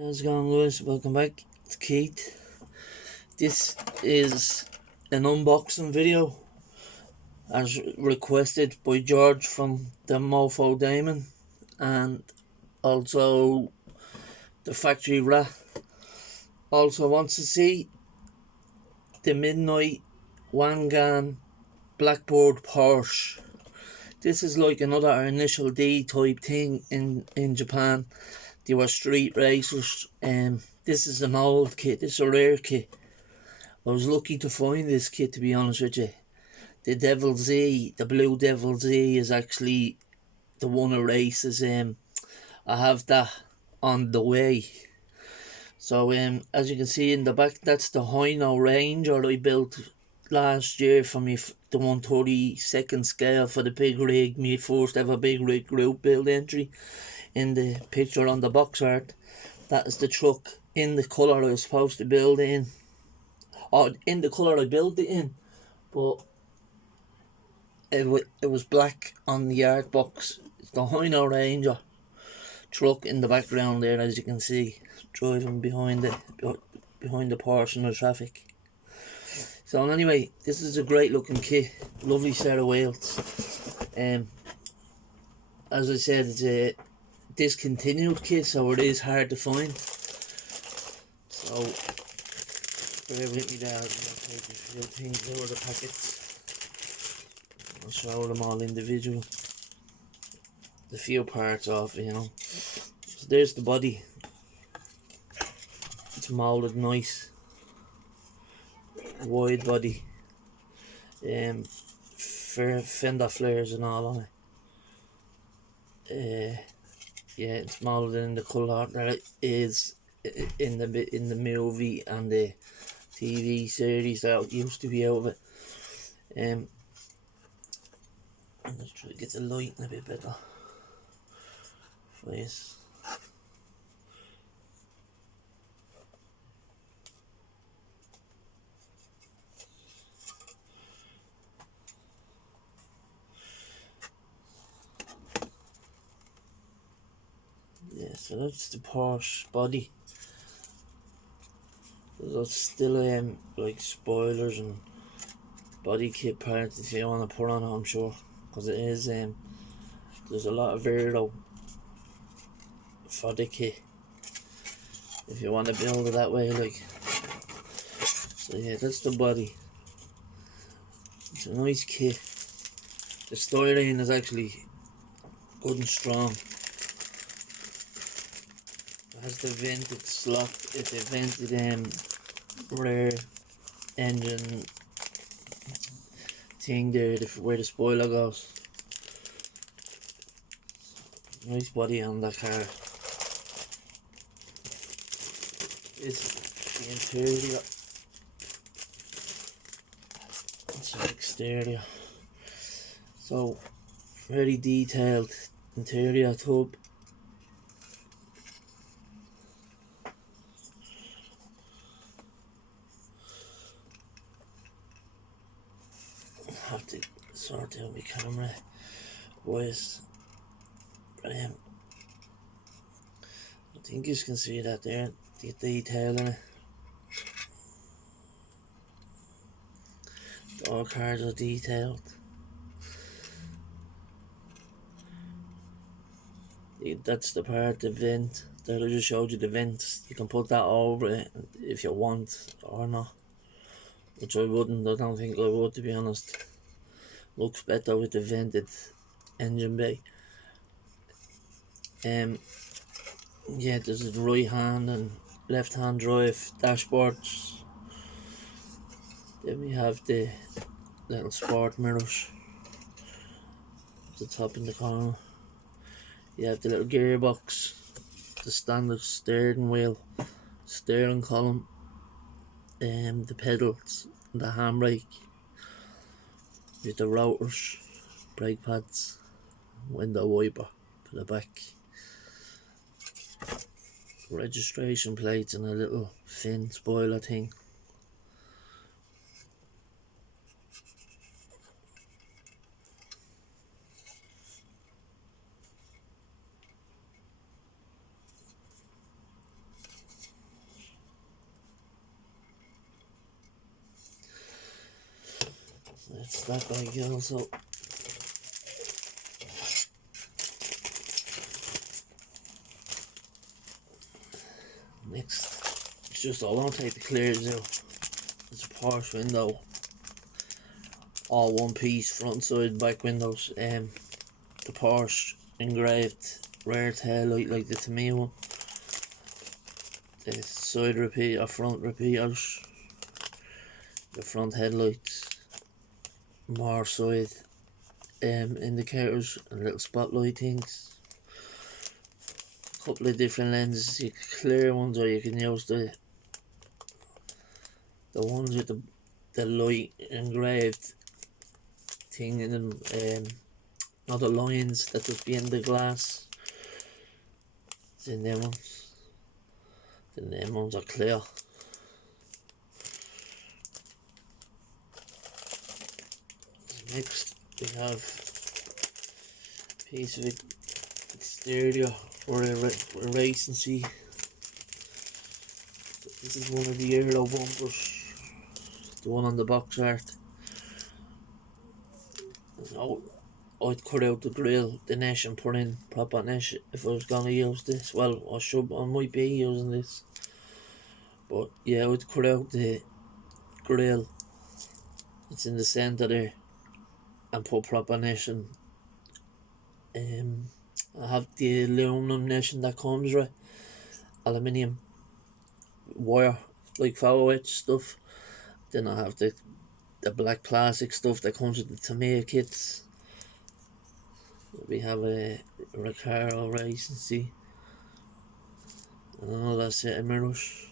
How's it going, guys? Welcome back. It's Keith. This is an unboxing video as requested by George from the Mofo Damon and also the Factory Rat. Also wants to see the Midnight Wangan Blackbird Porsche. This is like another Initial D type thing in Japan. They were street racers. This is an old kit. This is a rare kit. I was lucky to find this kit, to be honest with you. The Devil Z, the Blue Devil Z, is actually the one of races. I have that on the way. So as you can see in the back, that's the Hino Ranger I built last year for me, the 132nd scale for the big rig, my first ever big rig group build entry. In the picture on the box art, that is the truck in the colour I was supposed to build in, or in the colour I built it in, but it was black on the art box. It's the Hino Ranger truck in the background there, as you can see, driving behind the Porsche in the traffic. So anyway, this is a great looking kit, lovely set of wheels. As I said, it's a discontinued kit, so it is hard to find. So bear with me there. I'm going to take a few things out of the packets. I'll show them all individual. The few parts off, you know. So there's the body. It's moulded nice. Wide body. Fender flares and all on it. Yeah, it's moulded in the colour that it is in the movie and the TV series that used to be out of it. Let's try to get the lighting a bit better. Please. Yeah, so that's the Porsche body. There's still like spoilers and body kit parts if you want to put on it, I'm sure, because it is there's a lot of Vero for the kit if you want to build it that way, like. So yeah, that's the body. It's a nice kit. The styling is actually good and strong. It has the vented slot. It's a vented rear engine thing there, where the spoiler goes. Nice body on that car. It's the interior. It's the exterior. So very detailed interior tub. I have to sort out my camera voice. I think you can see that there, the detail in it. All cars are detailed. That's the part, the vent. That I just showed you, the vents. You can put that over it if you want or not. Which I wouldn't, I don't think I would, to be honest. Looks better with the vented engine bay. Yeah, there's the right hand and left hand drive dashboards. Then we have the little sport mirrors at the top in the corner. You have the little gearbox, the standard steering wheel, steering column, the pedals, the handbrake, with the rotors, brake pads, window wiper for the back, registration plates and a little fin spoiler thing. That's that bag also. Next, it's just, I won't take the clears out. It's a Porsche window. All one piece, front, side, back windows. The Porsche engraved rear tail light like the Tamiya one. The side repeater, front repeaters. The front headlights. More side indicators and little spotlight things. A couple of different lenses, you can clear ones or you can use the ones with the light engraved thing in them, not the lines that just be in the glass. Then them ones are clear. Next we have a piece of exterior for a racing seat. This is one of the aero bumpers, the one on the box art. So I'd cut out the grill, the mesh, and put in proper mesh if I was gonna use this. Well, I might be using this, but yeah, I would cut out the grill. It's in the centre there, and put proper mesh in. I have the aluminum neshing that comes with aluminium wire, like foul etch stuff. Then I have the black plastic stuff that comes with the Tamiya kits. We have a Recaro racing seat and another set of mirrors.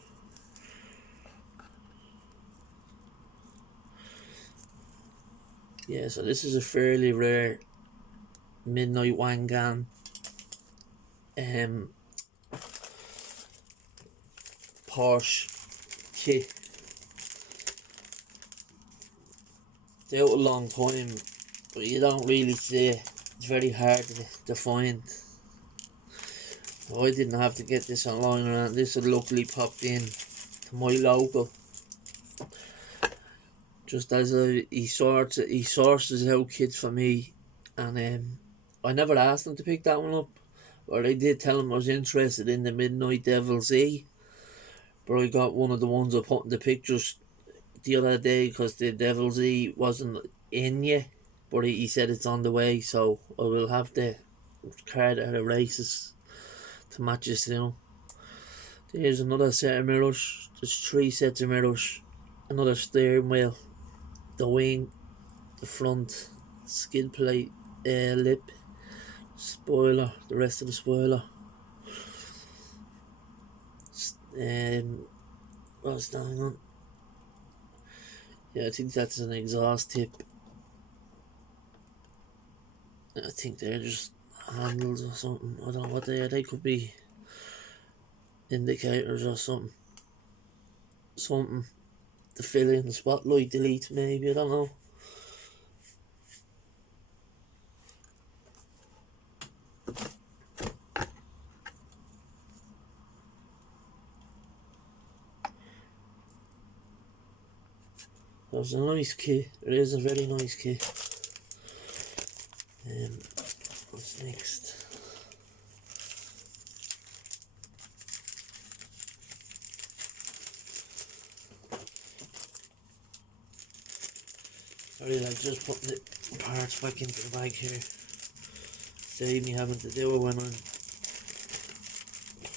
Yeah, so this is a fairly rare midnight Wangan Porsche kit. It's out a long time, but you don't really see it. It's very hard to find. I didn't have to get this online, and this had luckily popped in to my local. Just as he sources out kits for me, and I never asked him to pick that one up, but I did tell him I was interested in the Midnight Devil's E. But I got one of the ones I put in the pictures the other day because the Devil's E wasn't in yet, but he said it's on the way, so I will have the card at the races to match it soon. There's another set of mirrors. There's 3 sets of mirrors. Another steering wheel, the wing, the front, skid plate, lip, spoiler, the rest of the spoiler. What's that on? Yeah, I think that's an exhaust tip. I think they're just handles or something. I don't know what they are. They could be indicators or something. Something to fill in the spotlight, delete maybe, I don't know. That's a nice kit. It is a very nice kit. What's next? Sorry, like just putting the parts back into the bag here. Save me having to do it when I'm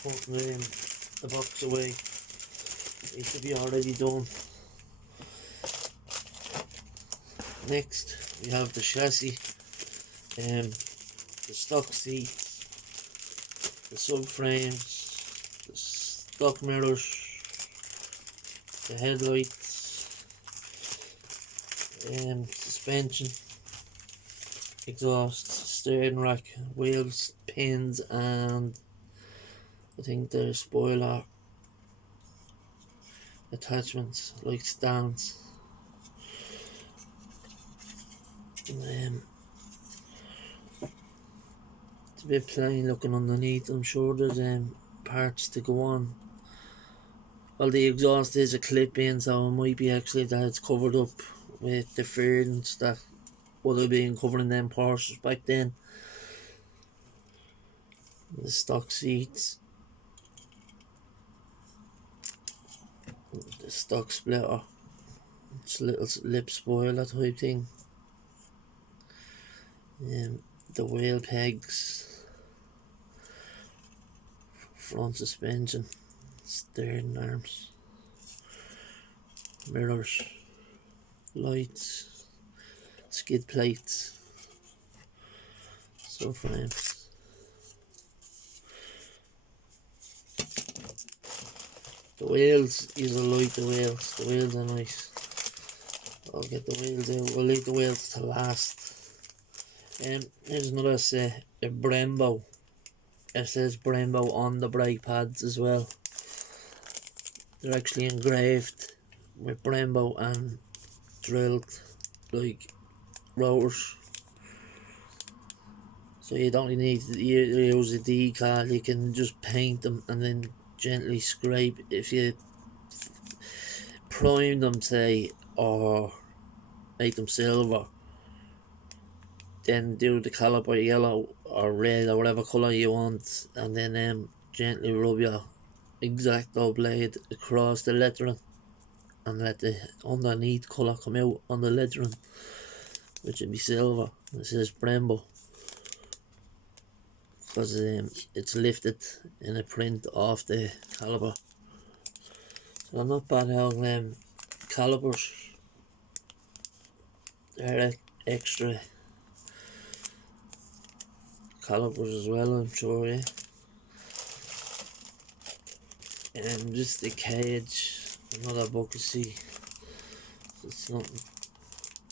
putting the box away. It should be already done. Next, we have the chassis, the stock seats, the subframes, the stock mirrors, the headlights, suspension, exhaust, steering rack, wheels, pins, and I think the spoiler attachments like stands. It's a bit plain looking underneath. I'm sure there's parts to go on. Well, the exhaust is a clip in, so it might be actually that it's covered up with the fairings that would have been covering them Porsches back then. The stock seats, the stock splitter, it's a little lip spoiler type thing. The wheel pegs, front suspension, steering arms, mirrors, lights, skid plates, subframes. The wheels, you like the wheels are nice. I'll get the wheels out, I'll leave the wheels to last. Here's another set, a Brembo. It says Brembo on the brake pads as well. They're actually engraved with Brembo and drilled like rotors. So you don't need to use a decal, you can just paint them and then gently scrape. If you prime them, say, or make them silver, then do the caliper yellow or red or whatever colour you want, and then gently rub your X-Acto blade across the lettering and let the underneath colour come out on the lettering, which would be silver. It says Brembo because it's lifted in a print off the caliper. So not bad how calipers, they're extra calipers as well, I'm sure, yeah. And just the cage, another bucket seat. It's not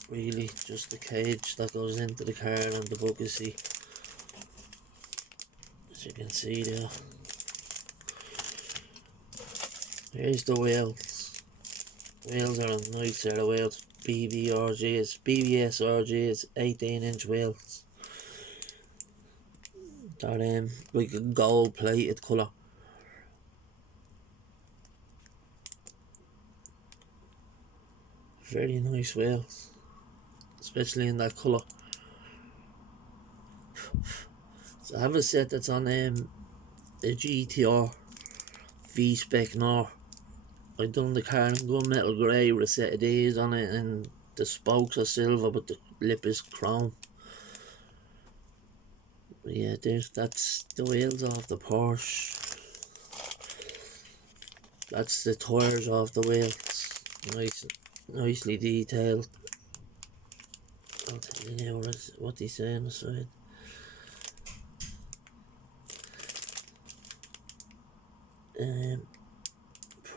really, just the cage that goes into the car and the bucket seat, as you can see there. Here's the wheels. Wheels are a nice set of wheels. BBS RGs, 18-inch wheels. They're like a gold plated colour. Very nice wheels, especially in that colour. So I have a set that's on the GTR V-Spec Nor. I done the car in gunmetal grey with a set of these on it, and the spokes are silver but the lip is chrome. But yeah, that's the wheels off the Porsche. That's the tyres off the wheels. Nicely detailed. I'll tell you now what they say on the side.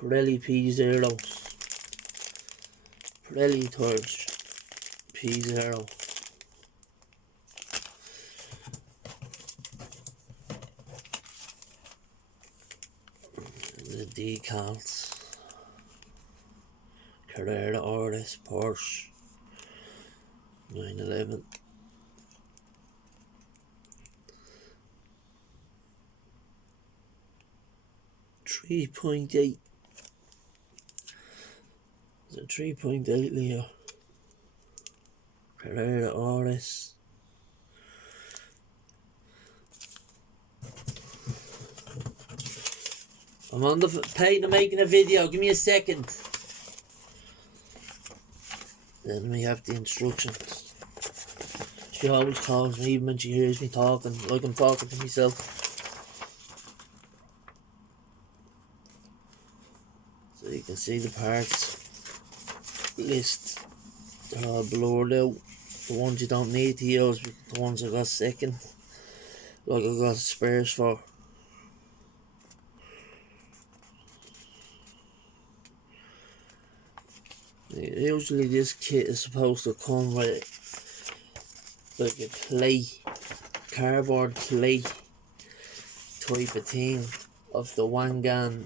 Pirelli P0. Pirelli tyres P0. The decals. Carrera RS Porsche 911. .8. It's a 3.8 litre Carrera RS. I'm on the page of making a video. Give me a second. Then we have the instructions. She always calls me even when she hears me talking, like I'm talking to myself. So you can see the parts list. They're all blurred out. The ones you don't need to use, the ones I got second, like I got spares for. Usually this kit is supposed to come with like a plate, cardboard plate type of thing of the Wangan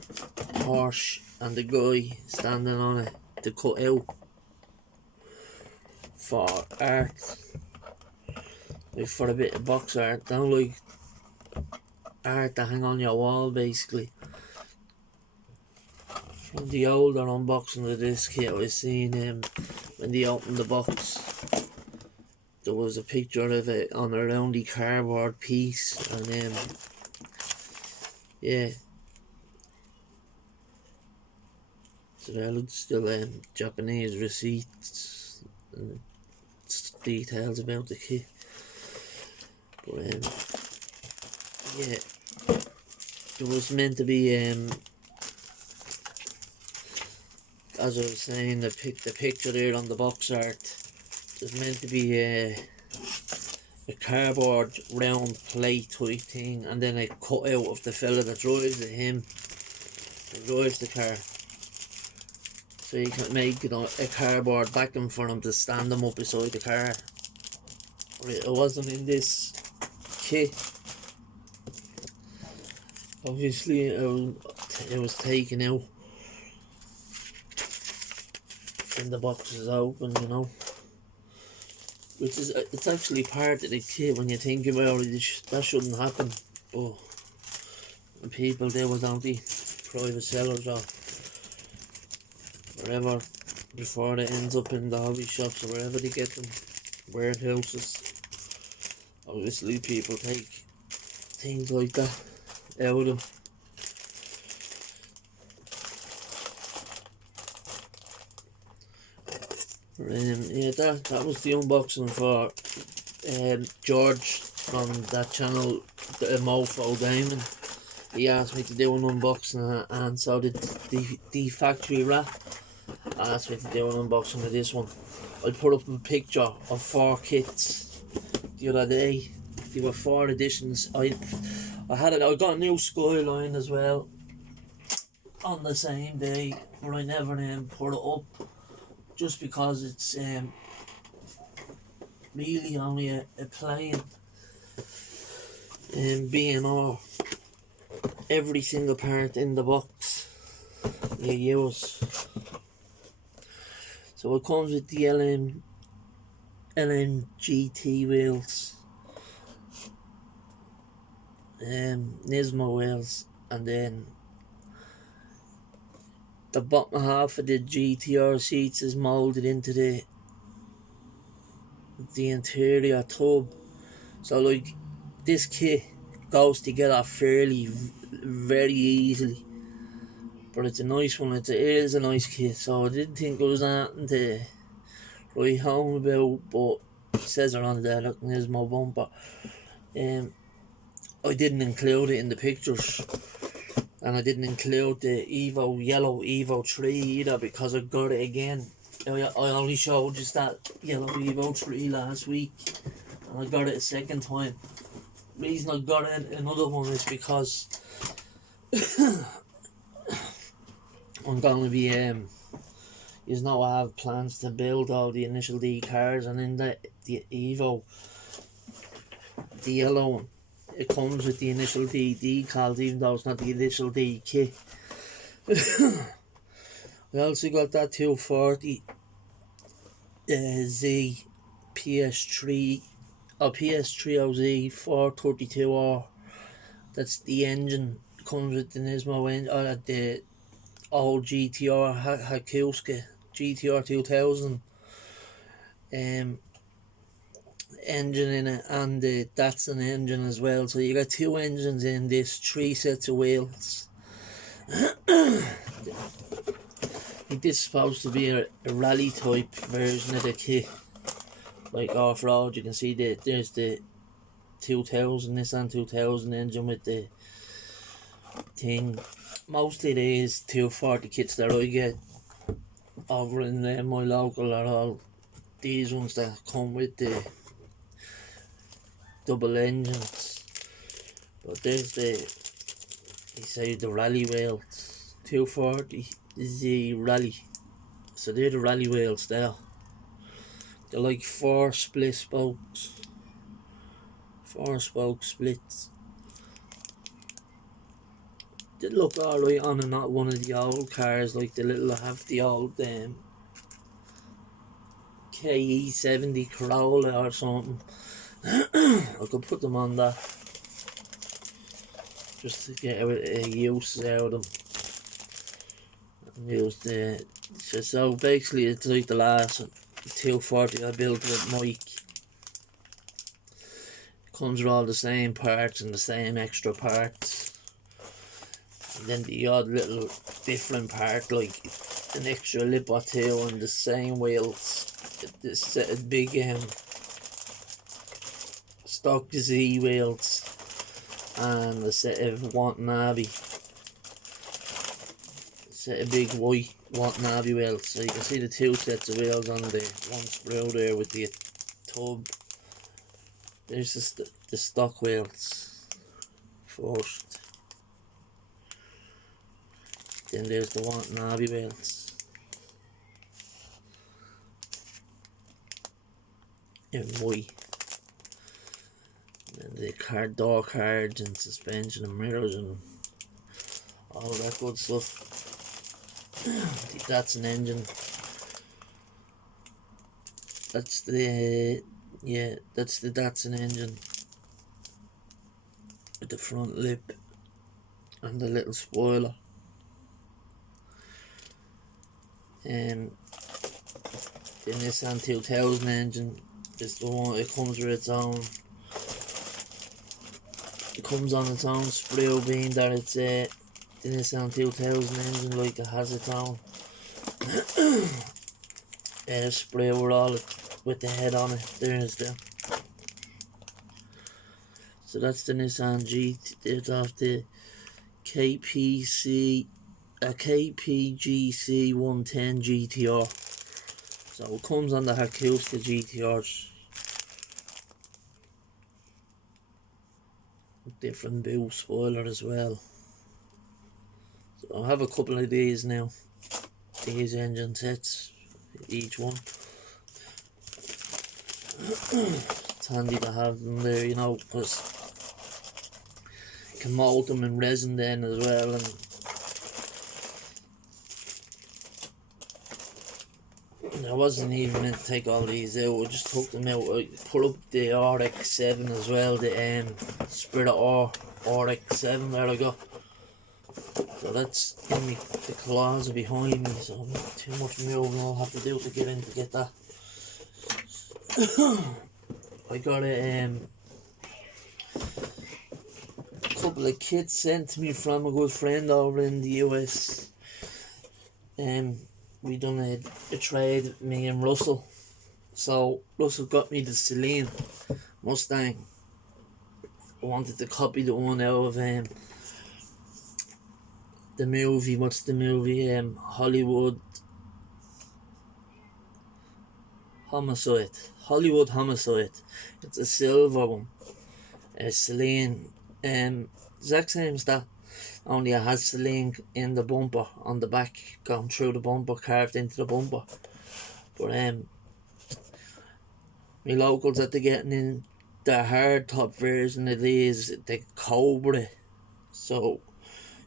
Porsche and the guy standing on it to cut out for art, like for a bit of box art, don't like art to hang on your wall basically. From the older unboxing of this kit, I seen when they opened the box, there was a picture of it on a roundy cardboard piece, and yeah, so there looked still Japanese receipts and details about the kit. But yeah, there was meant to be as I was saying, the picture there on the box art, there's meant to be a cardboard round plate type thing, and then a cut out of the fella that drives that drives the car. So you can make a cardboard backing for him to stand him up beside the car. It wasn't in this kit. Obviously it was taken out and the box is open, you know. Which is, it's actually part of the kit when you think about it. That shouldn't happen. But the people there was only private sellers or wherever before it ends up in the hobby shops or wherever they get them, warehouses. Obviously people take things like that out of them. Yeah, that was the unboxing for George from that channel, the Mofo Diamond. He asked me to do an unboxing, and so did the factory wrap asked me to do an unboxing of this one. I put up a picture of 4 kits the other day. There were 4 editions. I got a new Skyline as well on the same day, but I never put it up just because it's really only a plain B&R. Every single part in the box you use. So it comes with the LMGT wheels, Nismo wheels, and then the bottom half of the GTR seats is moulded into the interior tub. So like this kit goes together very easily. But it's a nice one. It is a nice kit. So I didn't think there was anything to write home about, but it says it on there, look, Nismo bumper. I didn't include it in the pictures, and I didn't include the yellow Evo 3 either because I got it again. I only showed just that yellow Evo 3 last week, and I got it a second time. The reason I got it another one is because I'm going to be you know, I have plans to build all the initial D cars, and in the Evo, the yellow one, it comes with the initial D decals, even though it's not the initial D kit. I also got that 240 Z PS3 or PS30Z 432R. That's the engine. Comes with the Nismo engine, or the old GTR Hakuska GTR 2000 engine in it, and that's an engine as well. So you got 2 engines in this, 3 sets of wheels. I think this is supposed to be a rally type version of the kit, like off-road. You can see that there's the 2000 Nissan 2000 engine with the thing. Mostly these 240 kits that I get over in my local are all these ones that come with the double engines. But there's the rally wheels, 240Z rally. So they're the rally wheels there. They're like 4 split spokes, 4 spoke splits. They look alright on and not one of the old cars, like the little, I have the old KE70 Corolla or something. I could put them on that just to get a use out of them and use the. So basically it's like the last one. 240 I built with Mike. Comes with all the same parts and the same extra parts. And then the odd little different part, like an extra lip or two and the same wheels. This set of big stock Z wheels and a set of Watanabe. Set of big white Watanabe wheels. So you can see the two sets of wheels on the one sprue there with the tub. There's the stock wheels first. Then there's the Watanabe wheels. In white. And the door cards and suspension and mirrors and all that good stuff. That's an engine. That's the Datsun engine with the front lip and the little spoiler. And the Nissan 2000 engine is the one. It comes with its own. It comes on its own sprue, being that it's the Nissan 2000 engine, like it has its own sprue with all with the head on it. There's the. So that's the Nissan GT. It's off the KPGC 110 GTR. So it comes on the Hakuska GTRs. Different boot spoiler as well. So I have a couple of these now. These engine sets, each one. It's handy to have them there, you know, because you can mold them in resin then as well. And I wasn't even meant to take all these out, I just took them out. I put up the RX-7 as well, the Spirit RX-7 there I got. So that's in the closet behind me, so not too much moving I'll have to do to get in to get that. I got a couple of kits sent to me from a good friend over in the US. We done a trade, me and Russell. So Russell got me the Celine Mustang. I wanted to copy the one out of the movie. What's the movie? Hollywood Homicide. It's a silver one. Celine. Exact same as that. Only it has Celine in the bumper on the back, going through the bumper, carved into the bumper. But my locals that they're getting in the hard top version of these, the Cobra. So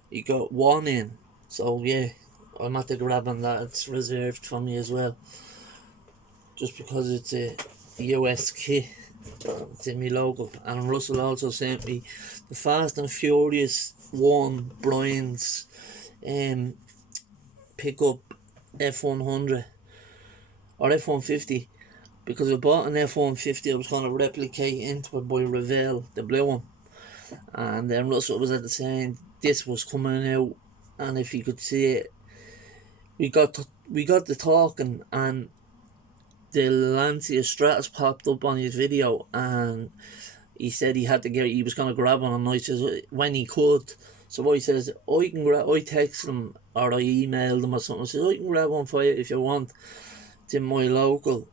you got one in. So yeah, I'm at the grabbing that. It's reserved for me as well. Just because it's a US kit. It's in my local. And Russell also sent me the Fast and Furious 1 Brian's pickup F100 or F150, because I bought an F150 I was going to replicate into it by Revell, the blue one. And then Russell was at the saying this was coming out, and if you could see it, we got the talking, and the Lancia Stratus popped up on his video, and he said he was going to grab one, and I says when he could. So I says I text him or I emailed him or something. I says I can grab one for you if you want. It's in my local.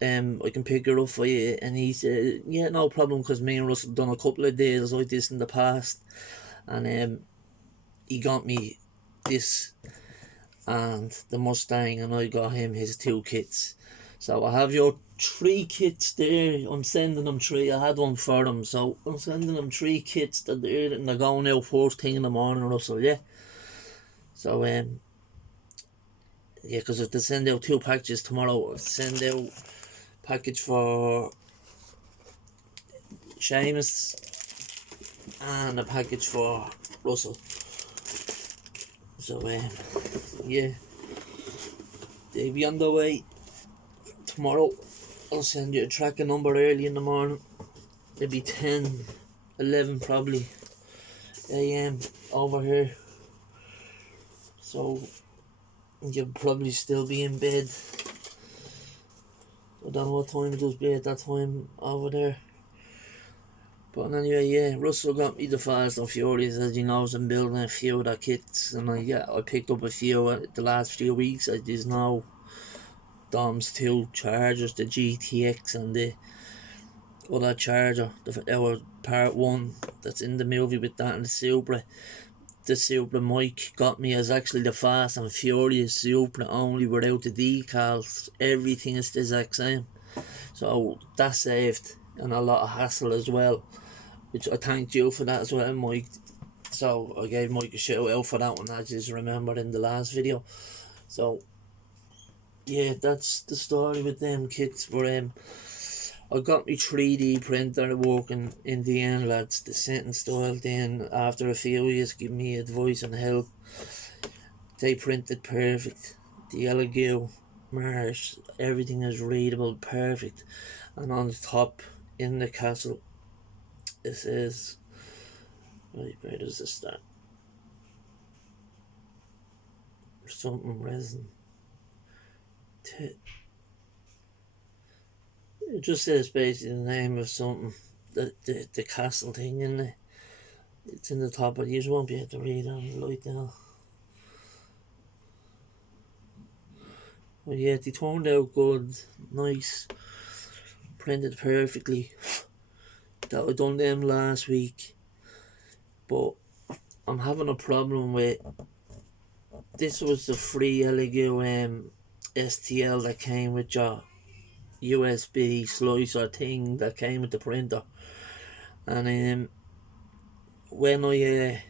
I can pick it up for you. And he said, yeah, no problem, because me and Russell done a couple of deals like this in the past, and he got me this and the Mustang, and I got him his 2 kits. So I have your 3 kits there. I'm sending them 3. I had one for them, so I'm sending them 3 kits that they're going out first thing in the morning, Russell. Yeah. So yeah, because if they send out 2 packages tomorrow, I'll send out a package for Seamus and a package for Russell. So yeah, they'll be on the way tomorrow I'll send you a tracking number early in the morning. Maybe 10, 11 probably AM over here. So you'll probably still be in bed. I don't know what time it does be at that time over there. But anyway, yeah, Russell got me the Fast and Furious, as he knows. I'm building a few of the kits, and I picked up a few the last few weeks. I just know Dom's 2 Chargers, the GTX and the other Charger, our part 1 that's in the movie with that and the Supra. The Supra Mike got me as actually the Fast and Furious Supra, only without the decals. Everything is the exact same. So that saved and a lot of hassle as well, which I thanked you for that as well, Mike. So I gave Mike a shout out for that one, as you remembered in the last video. So yeah, that's the story with them kits. But I got my 3D printer working in the end, lads. The sentence style. Then after a few years giving me advice and help, they printed perfect. The Elegoo Mars, everything is readable, perfect. And on the top in the castle it says, right, where does this start? Something resin. It just says basically the name of something, the castle thing in there. It's in the top, but you just won't be able to read on the light now. But yeah, they turned out good, nice, printed perfectly. That I done them last week, but I'm having a problem with. This was the free Elegoo STL that came with your USB slicer thing that came with the printer, and when I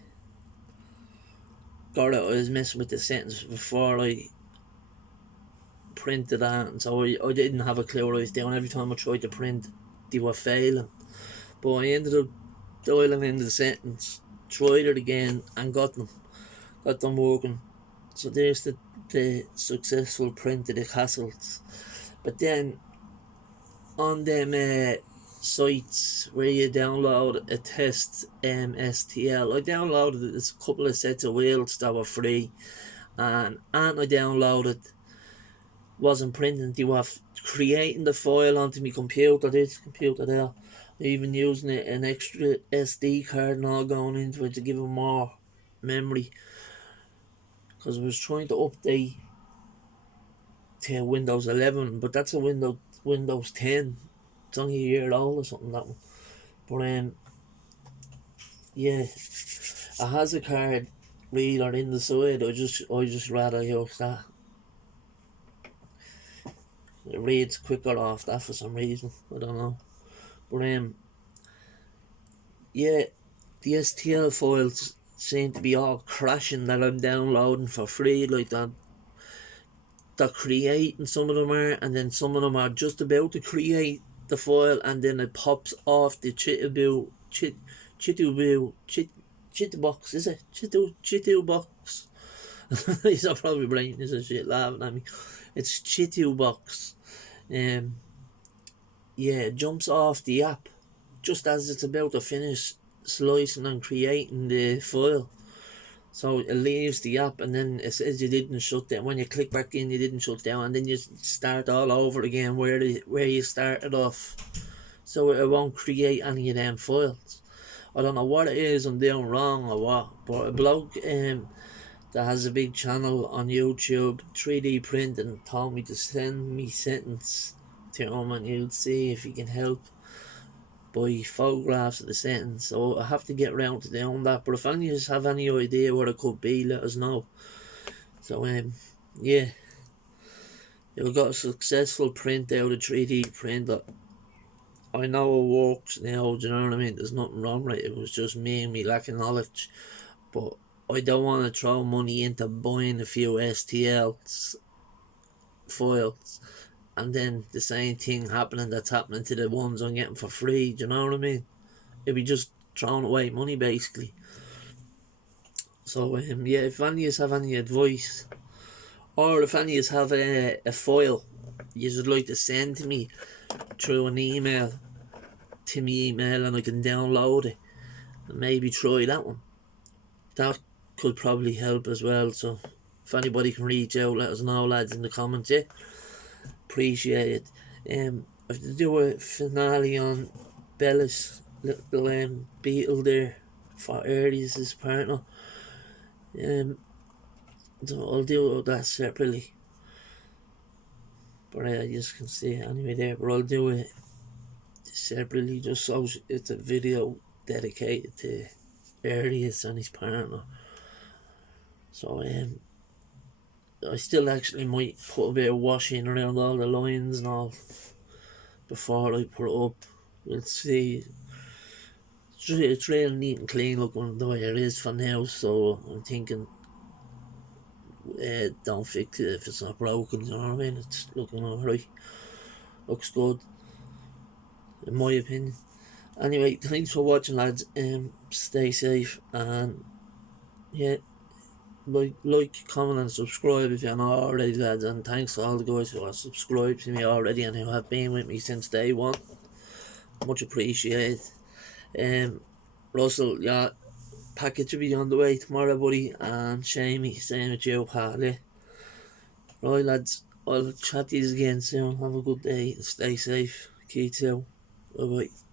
got it, I was messing with the settings before I printed that, and so I didn't have a clue what I was doing. Every time I tried to print, they were failing, but I ended up dialing in the settings, tried it again, and got them working. So there's the successful print of the castles. But then on them sites where you download a test STL, I downloaded a couple of sets of wheels that were free, and I downloaded, wasn't printing. They were creating the file onto my computer, this computer there, even using an extra SD card and all going into it to give it more memory, because I was trying to update to Windows 11, but that's a Windows 10. It's only a year old or something, that one. But yeah, it has a card reader in the side. I just rather use that. It reads quicker off that for some reason. I don't know. But yeah, the STL files seem to be all crashing that I'm downloading for free, like that. They're creating, some of them are, and then some of them are just about to create the file, and then it pops off the Chitu box, is it? Chitu box. He's not probably brain this is shit laughing at me. It's Chitu box. Yeah, it jumps off the app just as it's about to finish slicing and creating the file. So it leaves the app, and then it says you didn't shut down. When you click back in, you didn't shut down, and then you start all over again where you started off. So it won't create any of them files. I don't know what it is I'm doing wrong or what, but a bloke that has a big channel on YouTube, 3D printing, told me to send me sentence to him, and you'll see if he can help by photographs of the sentence. So I have to get around to doing that. But if any of you have any idea what it could be, let us know. So yeah, you've got a successful print out of 3D printer. I know it works now, do you know what I mean? There's nothing wrong with it. It was just me and me lacking knowledge. But I don't want to throw money into buying a few STLs files and then the same thing happening that's happening to the ones I'm getting for free, do you know what I mean? It'd be just throwing away money basically. So yeah, if any of you have any advice, or if any of you have a file you would like to send to me through an email, to me email, and I can download it and maybe try that one. That could probably help as well. So if anybody can reach out, let us know, lads, in the comments. Yeah, appreciate it. I have to do a finale on Bella's little beetle there for Aries' partner. So I'll do that separately, but you can see it anyway there. But I'll do it separately, just so it's a video dedicated to Aries and his partner. So I still actually might put a bit of washing around all the lines and all before I put it up. We'll see. It's real neat and clean looking the way it is for now, so I'm thinking don't fix it if it's not broken, you know what I mean? It's looking alright. Looks good, in my opinion. Anyway, thanks for watching, lads. Stay safe, and yeah, like, comment and subscribe if you're not already, lads. And thanks to all the guys who have subscribed to me already and who have been with me since day one. Much appreciated. Russell, yeah, package will be on the way tomorrow, buddy. And Shamey, same with you, pal. Yeah. Right, lads, I'll chat to you again soon. Have a good day. Stay safe. Keep out. Bye bye.